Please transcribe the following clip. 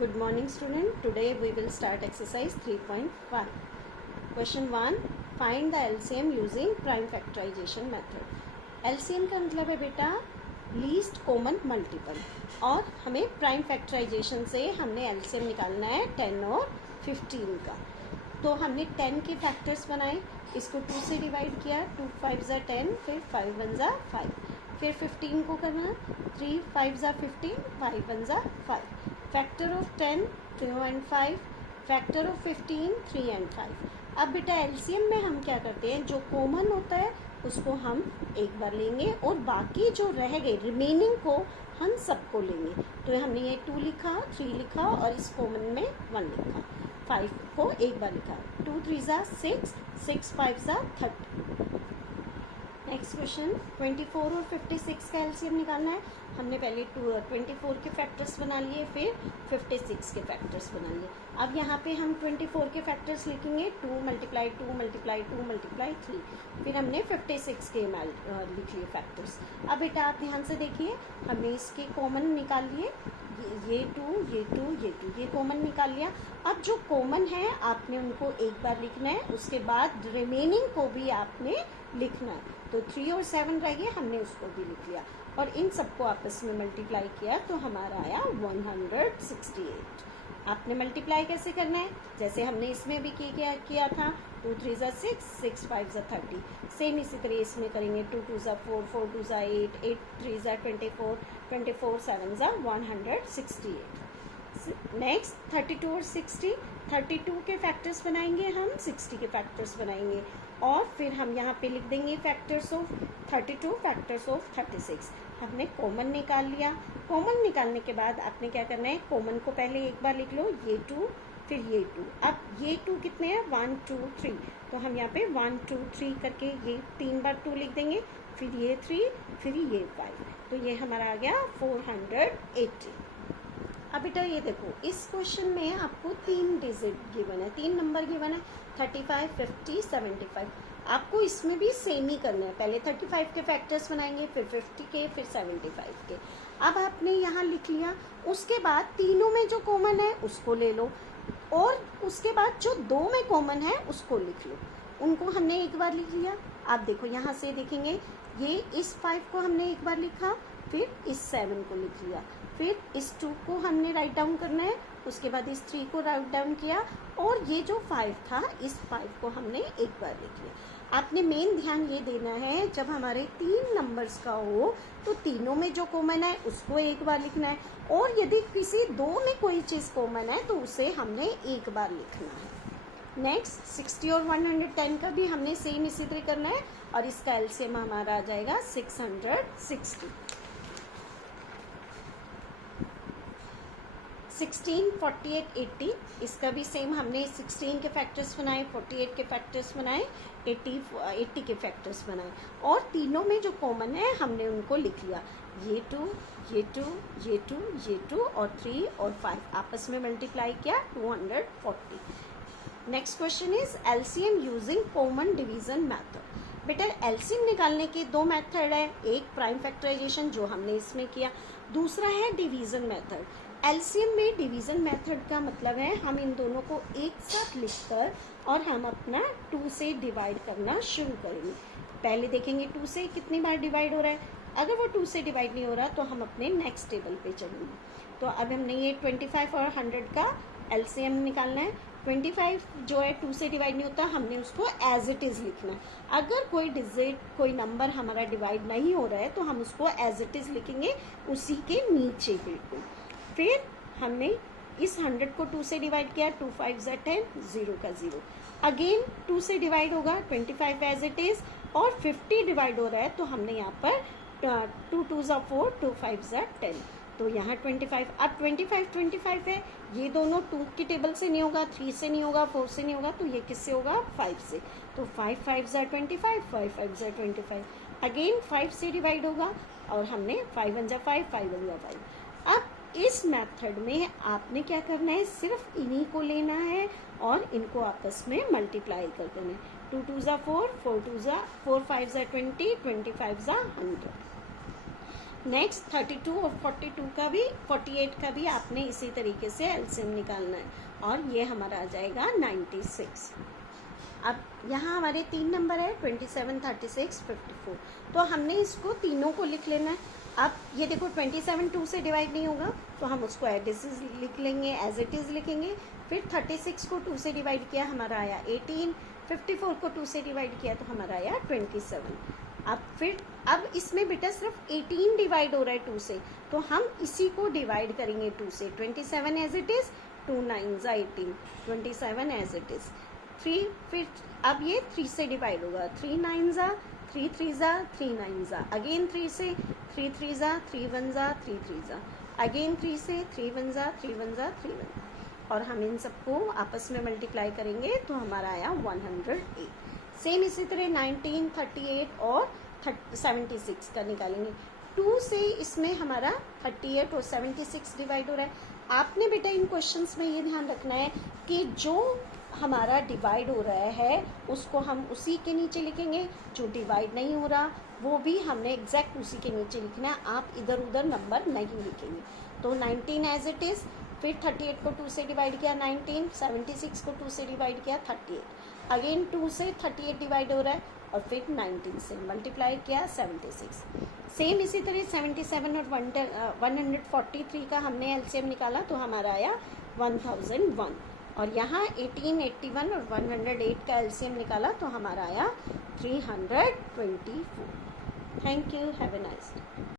Good morning student. Today we will start exercise 3.1. Question 1. Find the LCM using prime factorization method. LCM का मतलब है बेटा least common multiple और हमें prime factorisation से हमने LCM निकालना है 10 और 15 का। तो हमने 10 के फैक्टर्स बनाए, इसको 2 से डिवाइड किया, 2 5 ज़ा 10, फिर 5 1 ज़ा 5, फिर 15 को करना 3 5 ज़ा 15, 5 1 ज़ा 5, factor of 10 2 and 5, factor of 15 3 and 5। अब बेटा एलसीएम में हम क्या करते हैं, जो कॉमन होता है उसको हम एक बार लेंगे और बाकी जो रह गए रिमेनिंग को हम सबको लेंगे। तो हमने ये 2 लिखा, 3 लिखा और इस कॉमन में 1 लिखा, 5 को एक बार लिखा, 2 3 ज़ा 6, 6 5 ज़ा 30। नेक्स्ट क्वेश्चन 24 और 56 का एलसीएम निकालना है। हमने पहले 24 के फैक्टर्स बना लिए, फिर 56 के फैक्टर्स बना लिए। अब यहाँ पे हम 24 के फैक्टर्स लिखेंगे, 2 मल्टीप्लाई 2 मल्टीप्लाई 2 मल्टीप्लाई 3, फिर हमने 56 के लिख लिए फैक्टर्स। अब बेटा आप ध्यान से देखिए, हमने इसके कॉमन निकाल लिए, ये 2 ये 2 ये 2, ये कॉमन निकाल लिया। अब जो कॉमन है आपने उनको एक बार लिखना है, उसके बाद रिमेनिंग को भी आपने लिखना है। तो 3 और 7 रह गए, हमने उसको भी लिख लिया और इन सबको आपस में मल्टीप्लाई किया तो हमारा आया 168। आपने मल्टीप्लाई कैसे करना है, जैसे हमने इसमें भी किया था, 2 3 ज़ा 6, 6 5 ज़ा 30, सेम इसी तरह इसमें करेंगे, 2 2 ज़ा 4, 4 2 ज़ा 8, 8 3 ज़ा 24, 24 7 ज़ा 168। नेक्स्ट 32 और 60, 32 के फैक्टर्स बनाएंगे हम, 60 के फैक्टर्स बनाएंगे और फिर हम यहाँ पे लिख देंगे फैक्टर्स ऑफ 32, फैक्टर्स ऑफ 36। हमने कॉमन निकाल लिया। कॉमन निकालने के बाद आपने क्या करना है, कॉमन को पहले एक बार लिख लो, ये 2 फिर ये 2। अब ये 2 कितने हैं, 1 2 3, तो हम यहाँ पे 1 2 3 करके ये 3 बार 2 लिख देंगे, फिर ये 3, फिर ये 5, तो ये हमारा आ गया 480। अब बेटा ये देखो, इस क्वेश्चन में आपको 3 डिजिट गिवन है, 3 नंबर गिवन है, 35 50 75। आपको इसमें भी सेम ही करना है, पहले 35 के फैक्टर्स बनाएंगे, फिर 50 के, फिर 75 के। अब आपने यहाँ लिख लिया, उसके बाद तीनों में जो कॉमन है उसको ले लो और उसके बाद जो 2 में कॉमन है उसको लिख लो। उनको हमने एक बार लिख लिया। आप देखो यहाँ से देखेंगे, ये इस 5 को हमने एक बार लिखा, फिर इस 7 को लिख लिया, फिर इस 2 को हमने राइट डाउन करना है, उसके बाद इस 3 को राइट डाउन किया और ये जो 5 था इस 5 को हमने एक बार लिख लिया। आपने मेन ध्यान ये देना है, जब हमारे 3 नंबर्स का हो तो तीनों में जो कॉमन है उसको एक बार लिखना है और यदि किसी 2 में कोई चीज़ कॉमन है तो उसे हमने एक बार लिखना है। नेक्स्ट 60 और 110 का भी हमने सेम इसी तरह करना है और इसका एलसीएम हमारा आ जाएगा 660। 16 48 80, इसका भी सेम, हमने 16 के फैक्टर्स बनाए, 48 के फैक्टर्स बनाए, 80 के फैक्टर्स बनाए और तीनों में जो कॉमन है हमने उनको लिख लिया, ये 2 ये 2 ये 2 ये 2 और 3 और 5 आपस में मल्टीप्लाई किया 240। Next question is LCM using common division method. बेटा एलसीएम निकालने के 2 मेथड है, एक प्राइम फैक्टराइजेशन जो हमने इसमें किया, दूसरा है डिवीजन मेथड। एलसीएम में डिवीजन मेथड का मतलब है हम इन दोनों को एक साथ लिखकर और हम अपना 2 से डिवाइड करना शुरू करेंगे। पहले देखेंगे 2 से कितनी बार डिवाइड हो रहा है, अगर वो 2 से डिवाइड नहीं हो रहा तो हम अपने नेक्स्ट टेबल पे चलेंगे। तो अब हमने ये 25 और 100 का एलसीएम निकालना है। 25 जो है 2 से डिवाइड नहीं होता, हमने उसको एज इट इज़ लिखना है। अगर कोई डिजिट कोई नंबर हमारा डिवाइड नहीं हो रहा है तो हम उसको एज इट इज़ लिखेंगे उसी के नीचे बिल्कुल। फिर हमने इस 100 को 2 से डिवाइड किया, 2 5 ज़ा 10, 0 का 0, अगेन 2 से डिवाइड होगा, 25 एज इट इज़, और 50 डिवाइड हो रहा है तो हमने यहाँ पर 2 2 ज़ा 4, 2 5 ज़ा 10, तो यहाँ 25। अब 25 है, ये दोनों 2 की टेबल से नहीं होगा, 3 से नहीं होगा, 4 से नहीं होगा, तो ये किससे होगा, 5 से, तो 5 5 ज़ा 25, 5 5 ज़ा 25, अगेन 5 से डिवाइड होगा और हमने 5 1 ज़ा 5, 5 1 ज़ा 5। अब इस मेथड में आपने क्या करना है, सिर्फ इन्हीं को लेना है और इनको आपस में मल्टीप्लाई कर देना है, 2 2 ज़ा 4, 4 2 ज़ा 4 5 ज़ा 20, 25 ज़ा 100। नेक्स्ट 32 और 42 का भी 48 का भी आपने इसी तरीके से एलसीएम निकालना है और ये हमारा आ जाएगा 96। अब यहाँ हमारे 3 नंबर है 27, 36, 54। तो हमने इसको तीनों को लिख लेना है। अब ये देखो 27 2 से डिवाइड नहीं होगा तो हम उसको एज इट इज लिख लेंगे, एज इट इज लिखेंगे। फिर 36 को 2 से डिवाइड किया, हमारा आया 18। 54 को 2 से डिवाइड किया तो हमारा आया 27। अब इसमें बेटा सिर्फ 18 डिवाइड हो रहा है 2 से, तो हम इसी को डिवाइड करेंगे 2 से। 27 as it is, 2 9 18, 27 as it is. 3 फिर अब ये 3 से डिवाइड होगा, 3 9 3 3 3 9 अगेन 3 से, 3 3 3 1 3 3 अगेन 3 से, 3 1 3 1 3 1 और हम इन सबको आपस में मल्टीप्लाई करेंगे तो हमारा आया 108। सेम इसी तरह 19, 38 और 76 का निकालेंगे। 2 से इसमें हमारा 38 और 76 डिवाइड हो रहा है। आपने बेटा इन क्वेश्चंस में ये ध्यान रखना है कि जो हमारा डिवाइड हो रहा है उसको हम उसी के नीचे लिखेंगे, जो डिवाइड नहीं हो रहा वो भी हमने एग्जैक्ट उसी के नीचे लिखना है, आप इधर उधर नंबर नहीं लिखेंगे। तो 19 एज इट इज, फिर 38 को 2 से डिवाइड किया 19, 76 को 2 से डिवाइड किया 38, अगेन 2 से 38 डिवाइड हो रहा है और फिर 19 से मल्टीप्लाई किया 76। सेम इसी तरह 77 और 143 का हमने एलसीएम निकाला तो हमारा आया 1001 और यहाँ 18, 81 और 108 का एलसीएम निकाला तो हमारा आया 324। Thank you, have a nice day.